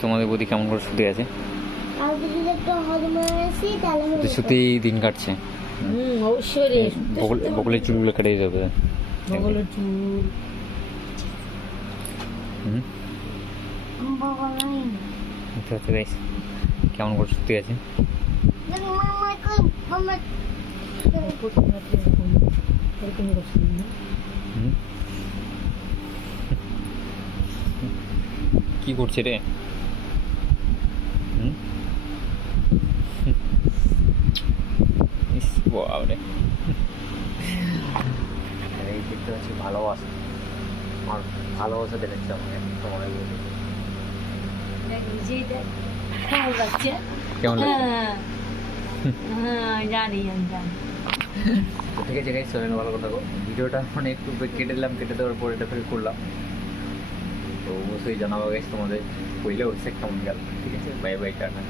তোমাদের বৌদি কেমন করে শুতে আছে? আর যদি একটা হরমোনাসি তাহলে হয়ে যেত। শুতেই দিন কাটছে। অবশ্যই রে। বগলের চুলগুলো কেটে যাবে। বগলের চুল। বাবা নাই আচ্ছা আচ্ছা গাইস, কেমন করে শুতে আছে? দেখ মামা কই মামা প্রথম রাতে এরকম করছিল না? হুম? কি করছে রে? হুম? ইস বাবারে, এই দেখতে পাচ্ছি ভালোবাসা, আমার ভালোবাসা দেখাচ্ছে আমাকে তোমার বৌদি। দেখ নিজেই দেখ কেমন লাগছে। কেমন লাগছে? হ্যাঁ জানি আমি জানি। তো ঠিক আছে গাইস, চলেন ভালো কথা ভিডিওটা মানে একটু কেটে দিলাম, কেটে দেওয়ার পর এটা ফের করলাম। তো অবশ্যই জানাবো গাইস তোমাদের কইলে হচ্ছে কেমন গেল। ঠিক আছে, বাই বাই, টাটা।